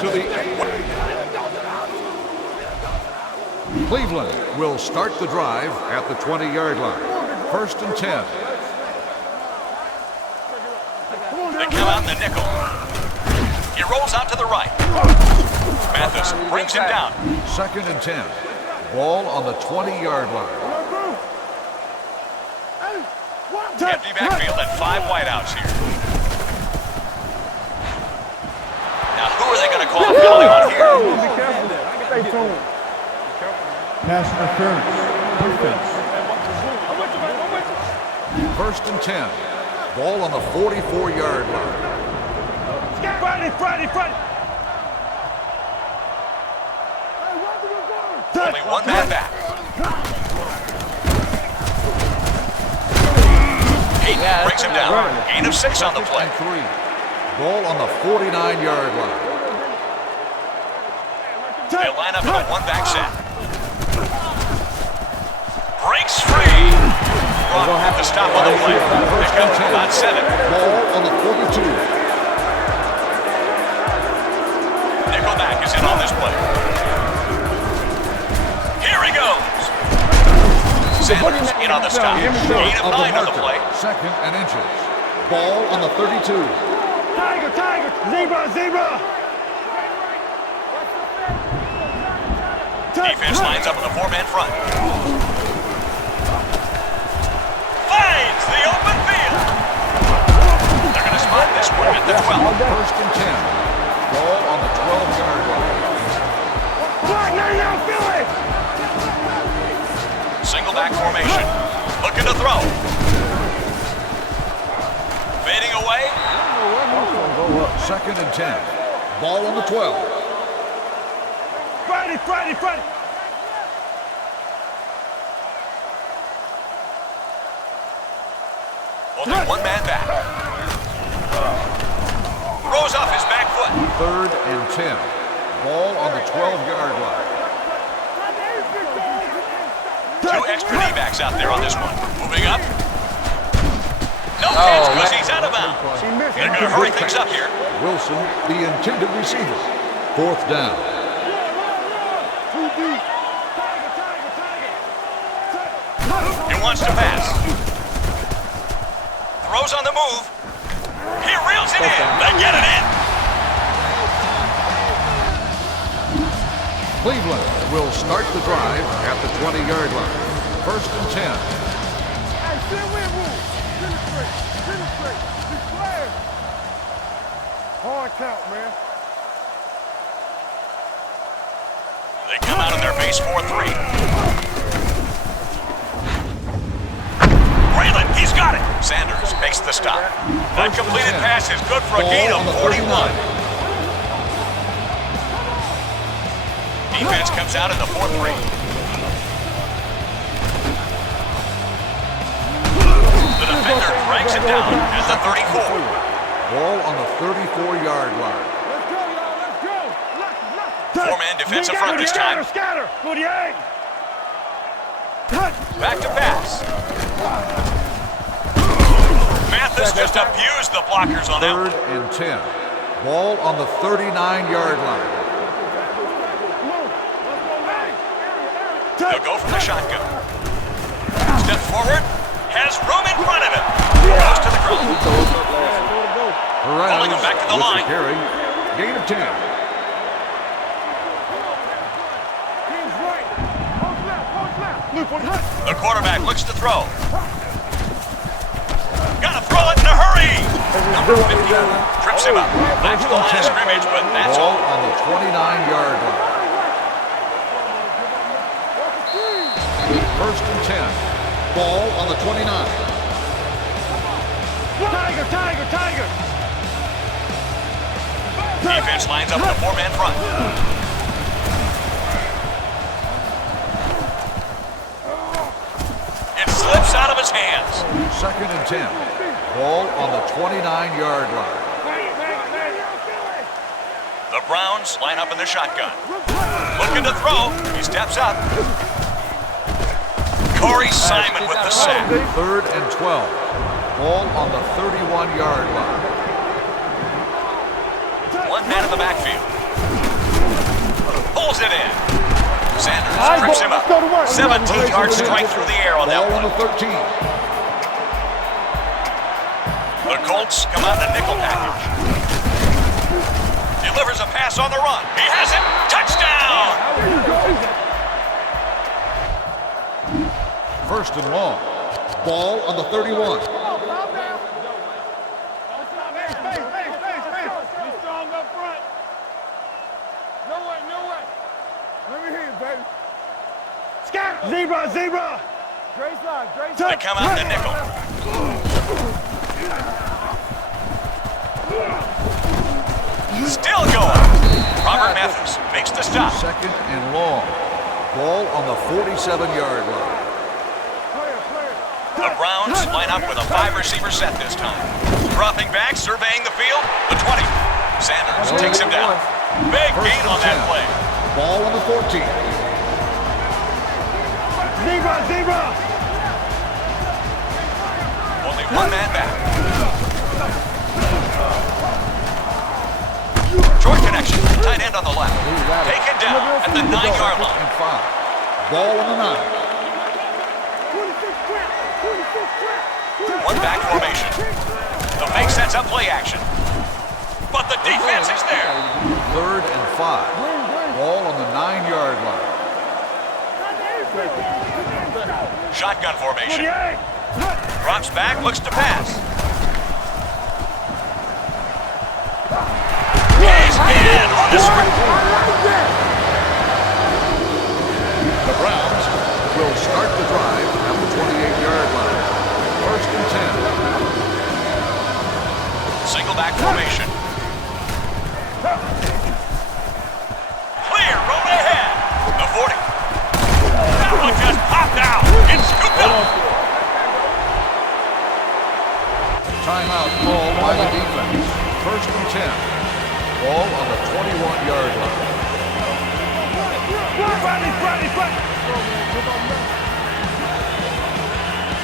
to the Cleveland will start the drive at the 20-yard line. 1st and 10. They come out in the nickel. He rolls out to the right. Mathis brings him down. 2nd and 10. Ball on the 20-yard line. Empty backfield and 5 wideouts here. Now, who are they going to call a penalty on here? Pass interference. Defense. 1st and 10. Ball on the 44-yard line. Friday. Only one man back. Hayden brings him down. Gain of 6 on the play. 3. Ball on the 49-yard line. They line up in a one-back set. Breaks free. Brought at the stop on the play. They come to about 7. Ball on the 42. Nickelback is in on this play. Here he goes. Sanders in on the stop. Gain of 9 on the play. 2nd and inches. Ball on the 32. Tiger, zebra. Defense lines up in the 4-man front. Finds the open field. They're going to spot this one at the 12. 1st and 10. Ball on the 12-yard line. Single back formation. Looking to throw. Fading away. 2nd and 10. Ball on the 12. Friday. Only one man back. Throws off his back foot. 3rd and 10. Ball on the 12-yard line. 2 extra D-backs out there on this one. Moving up. No catch because he's out of bounds. They're going to hurry things up here. Wilson, the intended receiver. 4th down. He wants to pass. Throws on the move. He reels it in. They get it in. Cleveland will start the drive at the 20-yard line. 1st and 10. Hard count, man. They come out in their base 4-3. Braylon, he's got it. Sanders makes the stop. That completed pass is good for a gain of 41. Defense comes out in the 4-3. The defender drags him down at the 34. Ball on the 34-yard line. Four-man defensive front this time. Scatter. Back to pass. Mathis just abused the blockers on that. 3rd and 10. Ball on the 39-yard line. They'll go from the shotgun. Steps forward. Has room in front of him. Goes to the ground. Pulling him back to the line. Carry. Gain of 10. The quarterback looks to throw. Gotta throw it in a hurry. Number 50 trips him up. Back to the line of scrimmage, but that's Ball all. on the 29-yard line. 1st and 10. Ball on the 29. Tiger. Defense lines up in a 4-man front. It slips out of his hands. 2nd and 10. Ball on the 29-yard line. The Browns line up in the shotgun. Looking to throw. He steps up. Corey Simon with the sack. 3rd and 12. Ball on the 31-yard line. One man in the backfield. trips him up. 17-yard strike through the air on that Ball on one. the 13. The Colts come out in the nickel package. Delivers a pass on the run. He has it. Touchdown! First and long. Ball on the 31. Zebra, zebra! They come out in the nickel. Still going. Robert Mathis makes the stop. Second and long. Ball on the 47-yard line. The Browns line up with a 5-receiver set this time. Dropping back, surveying the field. The 20. Sanders takes him down. Big gain on that play. Ball on the 14. Zebra, zebra! Only one man back. Short connection. Tight end on the left. Taken down at the 9-yard line. And 5. Ball on the 9. One back formation. The fake sets up play action. But the defense is there. Third and 5. Ball on the 9-yard line. Shotgun formation. Drops back, looks to pass. He's in on the screen. The Browns will start the drive at the 28-yard line. First and 10. Single back formation. Clear, roll ahead. The 40. That one just popped out. It's scooped up. Timeout called by the defense. First and 10. Ball on the 21-yard line.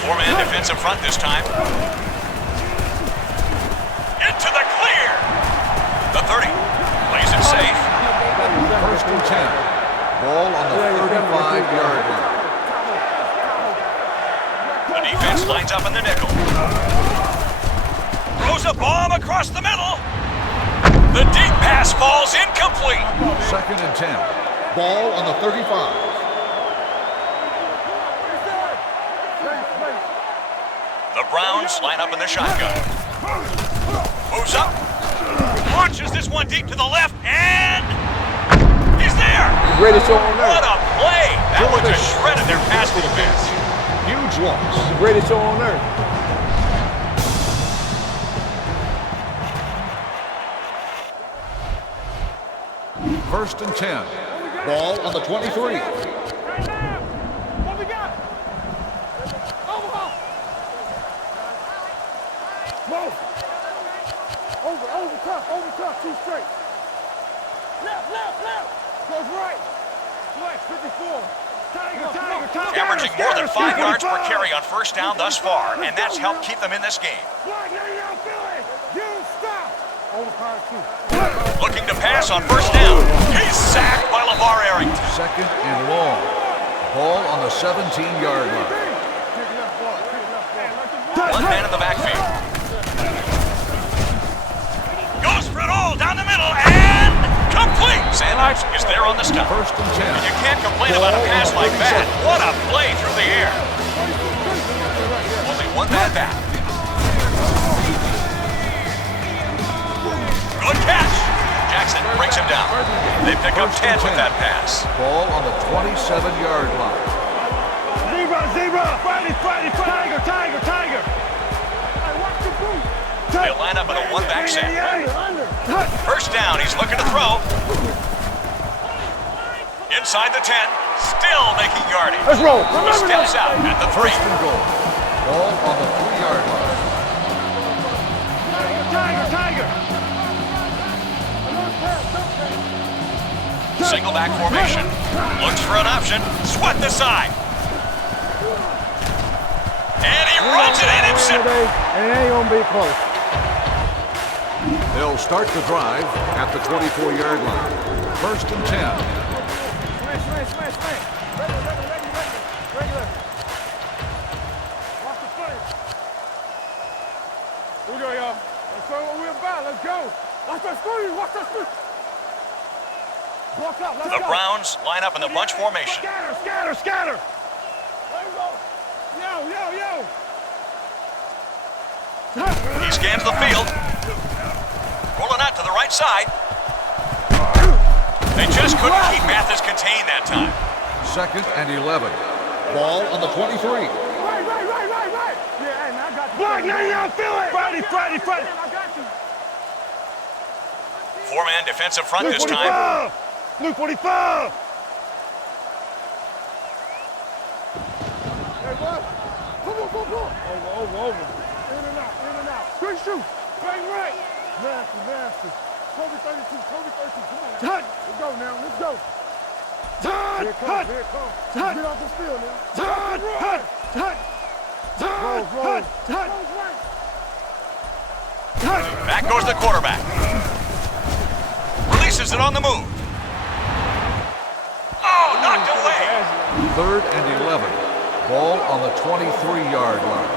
Four-man defensive front this time. Into the clear. The 30. Plays it safe. First and 10. Ball on the 35-yard line. The defense lines up in the nickel. Throws a bomb across the middle. The deep pass falls incomplete. Second and 10. Ball on the 35. The Browns line up in the shotgun. Moves up. Launches this one deep to the left, and he's there. Greatest show on earth. What a play. That one just shredded their pass defense. Huge loss. The greatest show on earth. First and 10. Ball on the 23. What we got? Move. Over, tough, two straight. Left. Goes right. Flex, 54. Tiger. Averaging more than 5 yards per carry on first down thus far, and that's helped keep them in this game. You stop. Overpower 2. Looking to pass on first down. He's sacked by LeVar Arrington. Second and long. Ball on the 17-yard line. One man in the backfield. Goes for it all down the middle and complete. Sanders is there on the stop. First and 10. And you can't complain about a pass like that. What a play through the air. Only one man back. Good catch. Jackson brings him down. They pick up 10 with that pass. Ball on the 27-yard line. Zebra. Tiger. They line up in a one-back set. First down, he's looking to throw. Inside the 10, still making yardage. Let's roll. He steps out at the 3. First and goal. Ball on the 3-yard line. Tiger. Single back formation. Looks for an option. Sweat the side. And he runs it in himself. And it ain't gonna be close. They'll start the drive at the 24-yard line. First and 10. Smash. Regular. Watch the foot. Here we go, y'all. Let's show what we're about. Let's go. Watch that screen. Block up. Let's The go. Browns line up in the bunch formation. Scatter. There we go. Yo. He scans the field. Rolling out to the right side. They just couldn't keep Mathis contained that time. 2nd and 11. Ball on the 23. Right. Yeah, hey, man, I got you. Block, now feel it. Friday. I got you. Four-man defensive front this time. Blue 45. Hey, what? Come on. Over. In and out. Good shoot. Bang right. Nasty. Kobe 32. Come on. Touch. Let's go now. Let's go. Touch. Here it comes. Get off this field now. Touch. Back goes the quarterback. Releases it on the move. Oh, knocked away. 3rd and 11. Ball on the 23-yard line.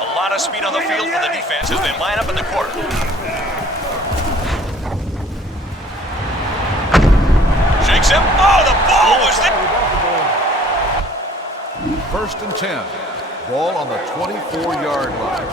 A lot of speed on the field for the defense as they line up in the quarter. Shakes him. Oh, the ball was there. 1st and 10. Ball on the 24-yard line.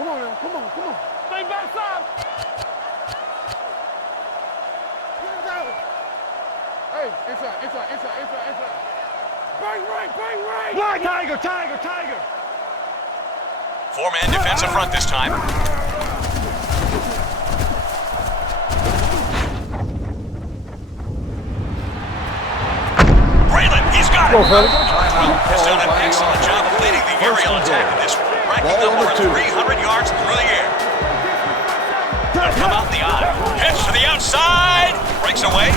Come on. Stay backside. Hey, inside. Bang right. Block, Tiger. Four-man defensive front this time. Braylon, he's got it. Has done an excellent job of leading the aerial attack in this one, ranking them over 300 yards through the air. They'll come out the eye. Pitch to the outside. Breaks away.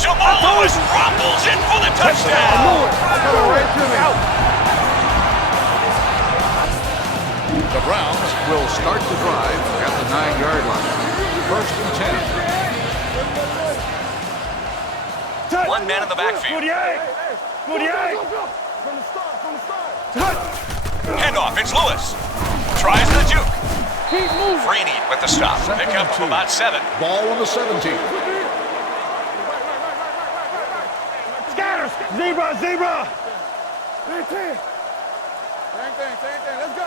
Jamal Lewis rumbles in for the touchdown. The Browns will start the drive at the 9-yard line. 1st and 10. One man in the backfield. 48. From the start. Handoff, it's Lewis. Tries the juke. Freeney with the stop. Pick up of about 7. Ball on the 17. Scatter. Zebra. 10. Same thing. Let's go.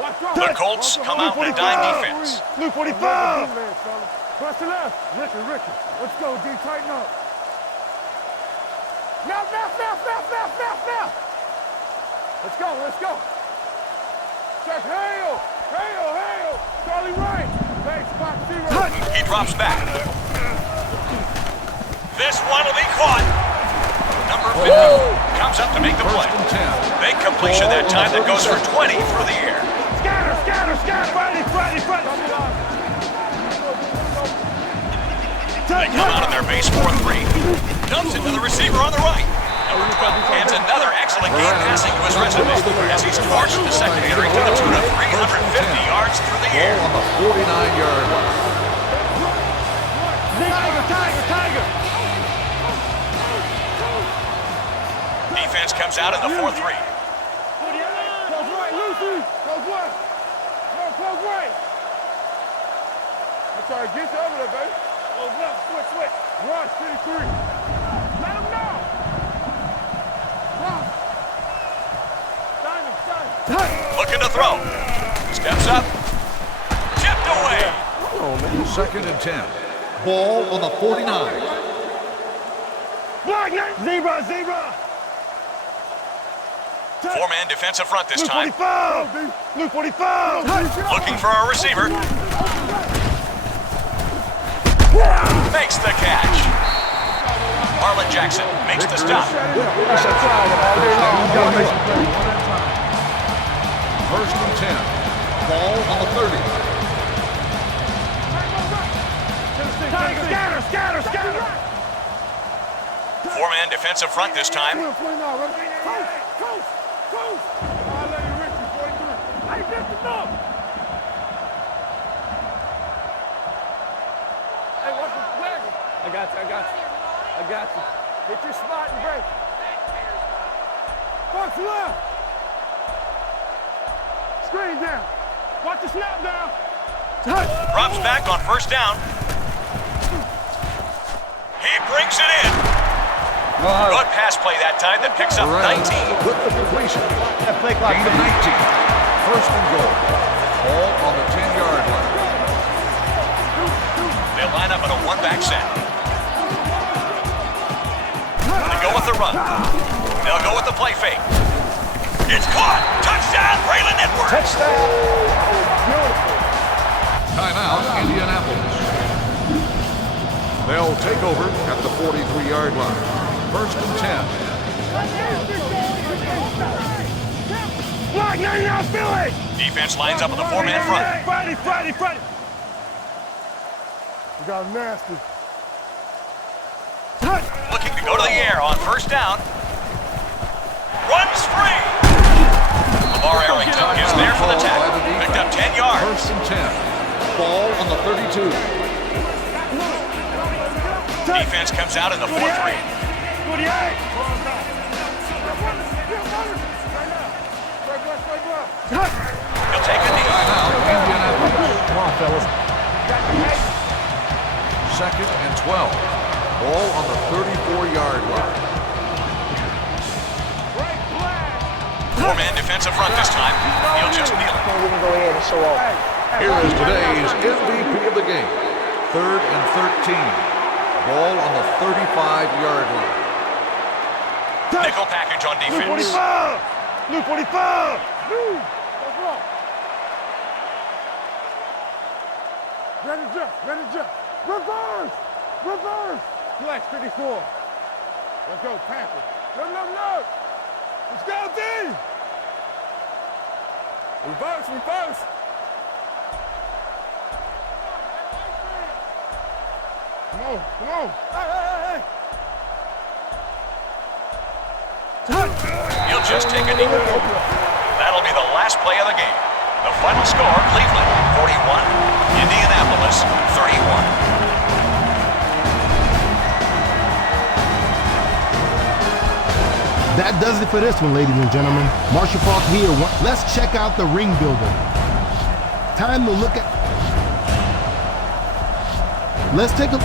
Watch go. The Colts come out in a dime defense. Blue 45. Press the left. Ricky. Let's go, D. Tighten up. Now. Let's go. Check. Hail. Charlie right. Thanks, Box 0. He drops back. This one will be caught. Number 50 comes up to make the play. 1st and 10. Big completion that time that goes for 20 through the air. Scatter. Friday. They come out on their base 4-3. Dumps it to the receiver on the right. Number 12 hands another excellent game passing to his resume as he's torched the secondary to the tune of 350 yards through the air. Ball on the 49-yard line. Tiger. Defense comes out in the 4-3. Close right, Lucy. Close left. No, close right. I'm trying to get you over there, baby. Close left. Switch. Rush, 53. Let him know. Run. Simon. Looking to throw. Steps up. Tipped away. 2nd and 10. Ball on the 49. Block, Zebra. Four-man defensive front this time. Blue 45. Looking for a receiver. Makes the catch. Marlon Jackson makes the stop. 1st and 10. Ball on the 30. Scatter. Four-man defensive front this time. 29, ready? Coast! I let you rip you, 43. I ain't just enough! Hey, watch the flag. I got you. Hit your spot and break. Box left. Screen down. Watch the snap down. Drops back on first down. He brings it in. Good pass play that time that picks up 19. With the completion. That play clock. Gain of 19. First and goal. Ball on the 10-yard line. They'll line up in a one-back set. They go with the run. They'll go with the play fake. It's caught. Touchdown, Braylon Edwards. Timeout, Indianapolis. They'll take over at the 43-yard line. First and 10. Block 99, Philly. Defense lines up in the four-man front. Friday. We got him nasty. Looking to go to the air on first down. Runs free. Lamar Arrington is there for the tackle. Picked up 10 yards. First and 10. Ball on the 32. Defense comes out in the 4-3. 48. He'll take a knee. Timeout, Indianapolis. Come on, fellas. Second and 12. Ball on the 34-yard line. Four-man defensive front this time. He'll just kneel it. We can go ahead and show off. Here is today's MVP of the game. Third and 13. Ball on the 35-yard line. Nickel package on defense. Blue 45. Ready to jump. Reverse. Flex 54. Let's go, Panther. Look. Let's go, D. Reverse. Come on. Hey. He'll just take a knee. That'll be the last play of the game. The final score, Cleveland 41, Indianapolis 31. That does it for this one, ladies and gentlemen. Marshall Falk here. Let's check out the ring builder. Time to look at... Let's take a...